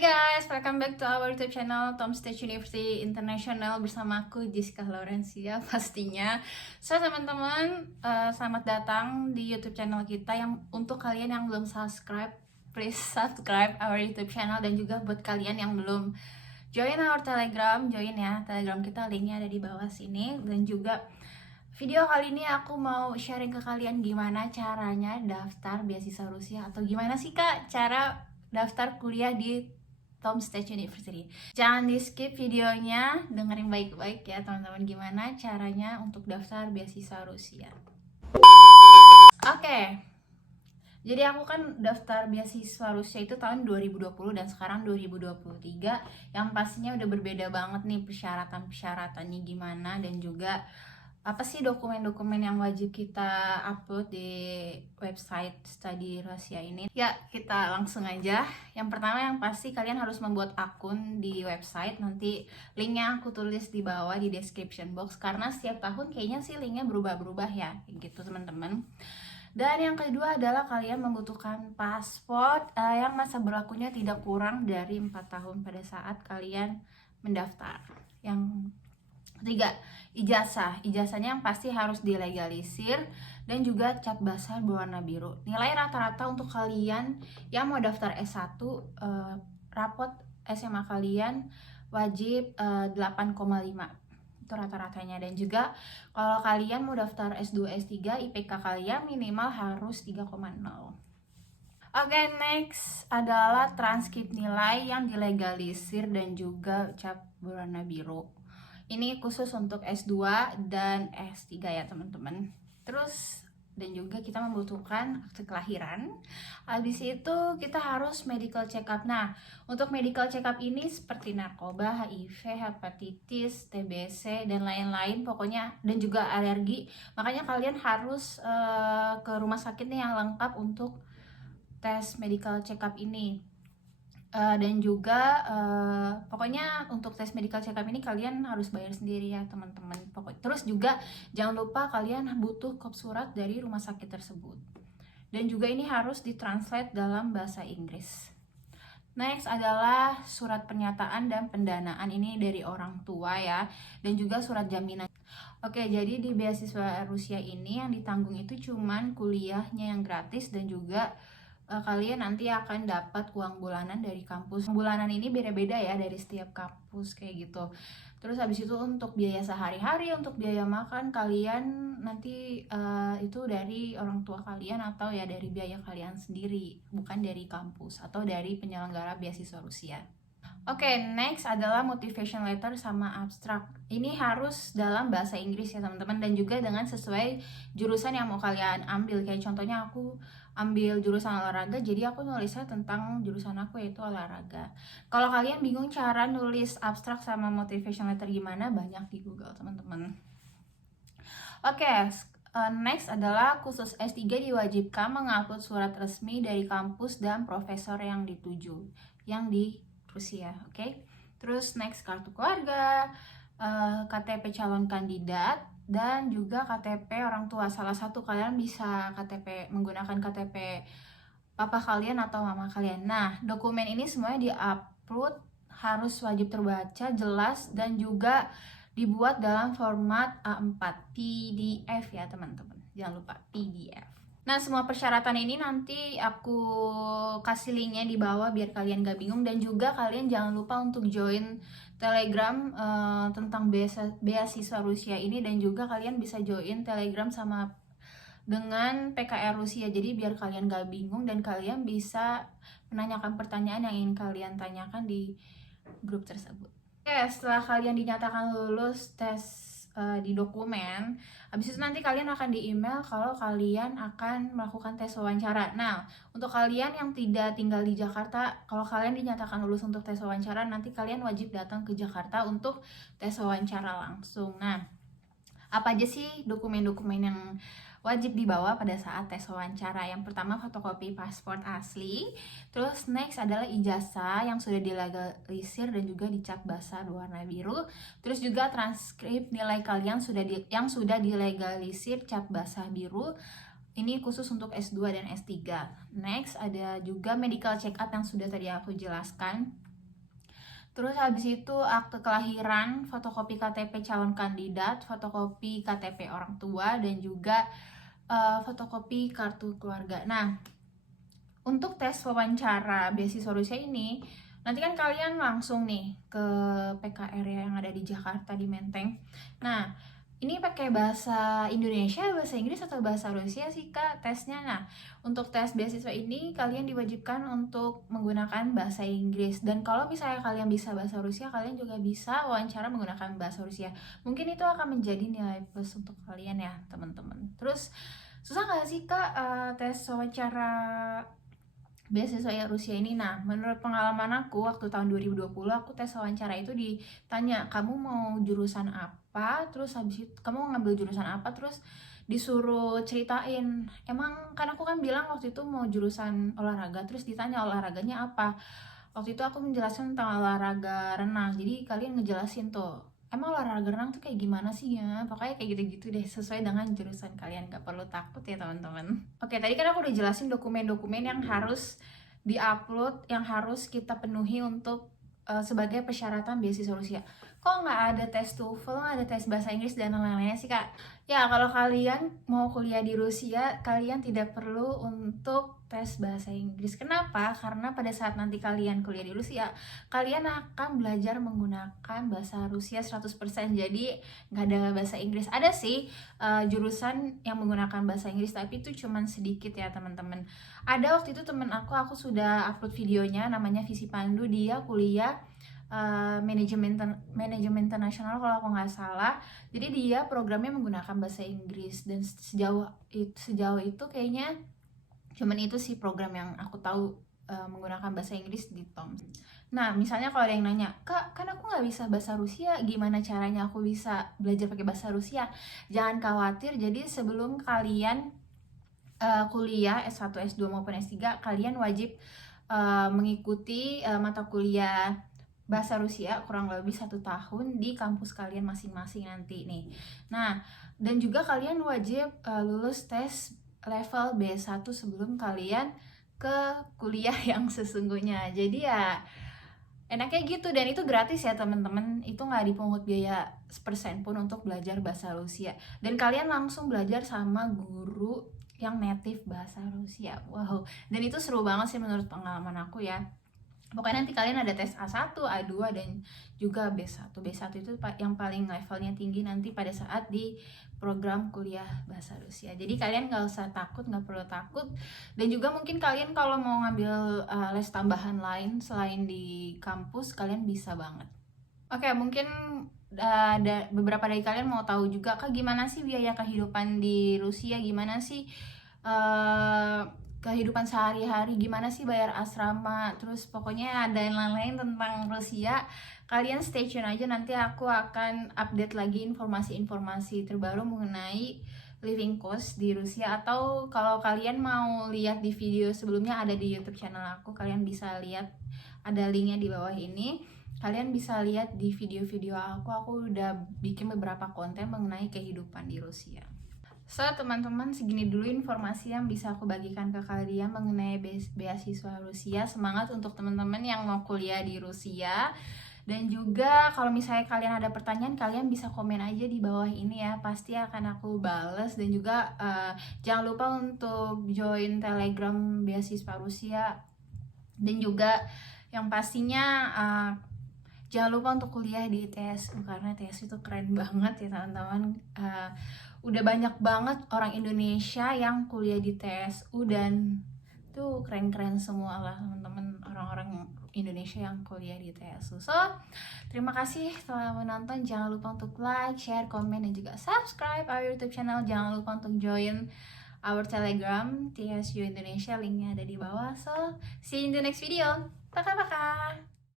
Hai guys, welcome back to our YouTube channel Tom State University International bersama aku Jessica Laurencia pastinya. So teman-teman, selamat datang di YouTube channel kita. Yang untuk kalian yang belum subscribe, please subscribe our YouTube channel, dan juga buat kalian yang belum join our Telegram, join ya. Telegram kita linknya ada di bawah sini. Dan juga video kali ini aku mau sharing ke kalian gimana caranya daftar beasiswa Rusia, atau gimana sih Kak cara daftar kuliah di Tom State University. Jangan di skip videonya, dengerin baik-baik ya teman-teman gimana caranya untuk daftar beasiswa Rusia. Oke. Jadi aku kan daftar beasiswa Rusia itu tahun 2020 dan sekarang 2023, yang pastinya udah berbeda banget nih persyaratan-persyaratannya gimana, dan juga apa sih dokumen-dokumen yang wajib kita upload di website Study Rusia ini. Ya, kita langsung aja. Yang pertama yang pasti kalian harus membuat akun di website. Nanti linknya aku tulis di bawah di description box, karena setiap tahun kayaknya sih linknya berubah-berubah ya, gitu teman-teman. Dan yang kedua adalah kalian membutuhkan paspor yang masa berlakunya tidak kurang dari 4 tahun pada saat kalian mendaftar. Yang ketiga, ijazahnya yang pasti harus dilegalisir dan juga cat basah berwarna biru. Nilai rata-rata untuk kalian yang mau daftar S1, rapot SMA kalian wajib 8,5. Itu rata-ratanya. Dan juga kalau kalian mau daftar S2, S3, IPK kalian minimal harus 3,0. Oke, next adalah transkrip nilai yang dilegalisir dan juga cap berwarna biru. Ini khusus untuk S2 dan S3 ya teman-teman. Terus dan juga kita membutuhkan akte kelahiran. Habis itu kita harus medical check up. Nah, untuk medical check up ini seperti narkoba, HIV, hepatitis, TBC, dan lain-lain pokoknya, dan juga alergi. Makanya kalian harus ke rumah sakit nih yang lengkap untuk tes medical check up ini. Dan juga pokoknya untuk tes medical check up ini kalian harus bayar sendiri ya teman-teman. Terus juga jangan lupa kalian butuh kop surat dari rumah sakit tersebut. Dan juga ini harus ditranslate dalam bahasa Inggris. Next adalah surat pernyataan dan pendanaan, ini dari orang tua ya, dan juga surat jaminan. Oke, jadi di beasiswa Rusia ini yang ditanggung itu cuman kuliahnya yang gratis, dan juga kalian nanti akan dapat uang bulanan dari kampus. Bulanan ini beda-beda ya dari setiap kampus kayak gitu. Terus habis itu untuk biaya sehari-hari, untuk biaya makan kalian nanti itu dari orang tua kalian atau ya dari biaya kalian sendiri, bukan dari kampus atau dari penyelenggara beasiswa Rusia. Oke, next adalah motivation letter sama abstrak. Ini harus dalam bahasa Inggris ya teman-teman, dan juga dengan sesuai jurusan yang mau kalian ambil. Kayak contohnya aku ambil jurusan olahraga, jadi aku nulisnya tentang jurusan aku yaitu olahraga. Kalau kalian bingung cara nulis abstrak sama motivation letter gimana, banyak di Google teman-teman. Oke, next adalah khusus S3 diwajibkan mengupload surat resmi dari kampus dan profesor yang dituju, yang di Rusia, oke? Terus next kartu keluarga, KTP calon kandidat, dan juga KTP orang tua. Salah satu kalian bisa menggunakan KTP papa kalian atau mama kalian. Nah, dokumen ini semuanya di-upload, harus wajib terbaca, jelas, dan juga dibuat dalam format A4 PDF ya teman-teman. Jangan lupa PDF. Nah, semua persyaratan ini nanti aku kasih linknya di bawah biar kalian gak bingung. Dan juga kalian jangan lupa untuk join Telegram tentang beasiswa Rusia ini, dan juga kalian bisa join Telegram sama dengan PKR Rusia. Jadi biar kalian gak bingung dan kalian bisa menanyakan pertanyaan yang ingin kalian tanyakan di grup tersebut. Oke, setelah kalian dinyatakan lulus tes di dokumen, habis itu nanti kalian akan di email kalau kalian akan melakukan tes wawancara. Nah, untuk kalian yang tidak tinggal di Jakarta, kalau kalian dinyatakan lulus untuk tes wawancara, nanti kalian wajib datang ke Jakarta untuk tes wawancara langsung. Nah, apa aja sih dokumen-dokumen yang wajib dibawa pada saat tes wawancara? Yang pertama, fotokopi paspor asli. Terus next adalah ijazah yang sudah dilegalisir dan juga dicap basah berwarna biru. Terus juga transkrip nilai kalian yang sudah dilegalisir cap basah biru. Ini khusus untuk S2 dan S3. Next ada juga medical check up yang sudah tadi aku jelaskan. Terus habis itu akte kelahiran, fotokopi KTP calon kandidat, fotokopi KTP orang tua, dan juga fotokopi kartu keluarga. Nah, untuk tes wawancara beasiswa Rusia ini, nanti kan kalian langsung nih ke PKR yang ada di Jakarta di Menteng. Nah, ini pakai bahasa Indonesia, bahasa Inggris, atau bahasa Rusia sih Kak tesnya? Nah, untuk tes beasiswa ini kalian diwajibkan untuk menggunakan bahasa Inggris. Dan kalau misalnya kalian bisa bahasa Rusia, kalian juga bisa wawancara menggunakan bahasa Rusia. Mungkin itu akan menjadi nilai plus untuk kalian ya teman-teman. Terus susah nggak sih Kak tes wawancara beasiswa ya Rusia ini? Nah, menurut pengalaman aku waktu tahun 2020 aku tes wawancara itu ditanya, kamu mau jurusan apa, terus habis itu kamu mau ngambil jurusan apa, terus disuruh ceritain. Emang kan aku kan bilang waktu itu mau jurusan olahraga, terus ditanya olahraganya apa. Waktu itu aku menjelaskan tentang olahraga renang, jadi kalian ngejelasin tuh emang olahraga renang tuh kayak gimana sih ya, pokoknya kayak gitu-gitu deh, sesuai dengan jurusan kalian, gak perlu takut ya teman-teman. Oke, tadi kan aku udah jelasin dokumen-dokumen yang harus diupload, yang harus kita penuhi untuk sebagai persyaratan beasiswa Rusia. Kok nggak ada tes TOEFL, nggak ada tes bahasa Inggris dan lain-lainnya sih Kak? Ya, kalau kalian mau kuliah di Rusia, kalian tidak perlu untuk tes bahasa Inggris. Kenapa? Karena pada saat nanti kalian kuliah di Rusia, kalian akan belajar menggunakan bahasa Rusia 100%. Jadi nggak ada bahasa Inggris. Ada sih jurusan yang menggunakan bahasa Inggris, tapi itu cuman sedikit ya teman-teman. Ada waktu itu temen aku sudah upload videonya, namanya Visi Pandu. Dia kuliah manajemen internasional kalau aku nggak salah. Jadi dia programnya menggunakan bahasa Inggris, dan sejauh itu kayaknya cuman itu sih program yang aku tahu menggunakan bahasa Inggris di TOMS. Nah, misalnya kalau ada yang nanya, Kak, kan aku nggak bisa bahasa Rusia, gimana caranya aku bisa belajar pakai bahasa Rusia? Jangan khawatir, jadi sebelum kalian kuliah S1, S2 maupun S3, kalian wajib mengikuti mata kuliah bahasa Rusia kurang lebih 1 tahun di kampus kalian masing-masing nanti nih. Nah, dan juga kalian wajib lulus tes level B1 sebelum kalian ke kuliah yang sesungguhnya. Jadi ya enaknya gitu, dan itu gratis ya teman-teman. Itu nggak dipungut biaya sepersen pun untuk belajar bahasa Rusia, dan kalian langsung belajar sama guru yang native bahasa Rusia. Wow, dan itu seru banget sih menurut pengalaman aku ya. Pokoknya nanti kalian ada tes A1, A2, dan juga B1. B1 itu yang paling levelnya tinggi nanti pada saat di program kuliah bahasa Rusia. Jadi kalian nggak usah takut, nggak perlu takut. Dan juga mungkin kalian kalau mau ngambil les tambahan lain selain di kampus, kalian bisa banget. Oke, mungkin ada beberapa dari kalian mau tahu juga, Kak, gimana sih biaya kehidupan di Rusia, gimana sih kehidupan sehari-hari, gimana sih bayar asrama, terus pokoknya ada yang lain-lain tentang Rusia. Kalian stay tune aja, nanti aku akan update lagi informasi-informasi terbaru mengenai living cost di Rusia. Atau kalau kalian mau lihat di video sebelumnya ada di YouTube channel aku, kalian bisa lihat, ada linknya di bawah ini. Kalian bisa lihat di video-video aku udah bikin beberapa konten mengenai kehidupan di Rusia. So, teman-teman, segini dulu informasi yang bisa aku bagikan ke kalian mengenai beasiswa Rusia. Semangat untuk teman-teman yang mau kuliah di Rusia. Dan juga kalau misalnya kalian ada pertanyaan, kalian bisa komen aja di bawah ini ya. Pasti akan aku bales. Dan juga jangan lupa untuk join Telegram beasiswa Rusia. Dan juga yang pastinya jangan lupa untuk kuliah di TSU, karena TSU itu keren banget ya teman-teman. Udah banyak banget orang Indonesia yang kuliah di TSU, dan tuh keren-keren semua lah teman-teman, orang-orang Indonesia yang kuliah di TSU. So, terima kasih telah menonton. Jangan lupa untuk like, share, komen, dan juga subscribe our YouTube channel. Jangan lupa untuk join our Telegram TSU Indonesia, linknya ada di bawah. So, see you in the next video. Paka-paka.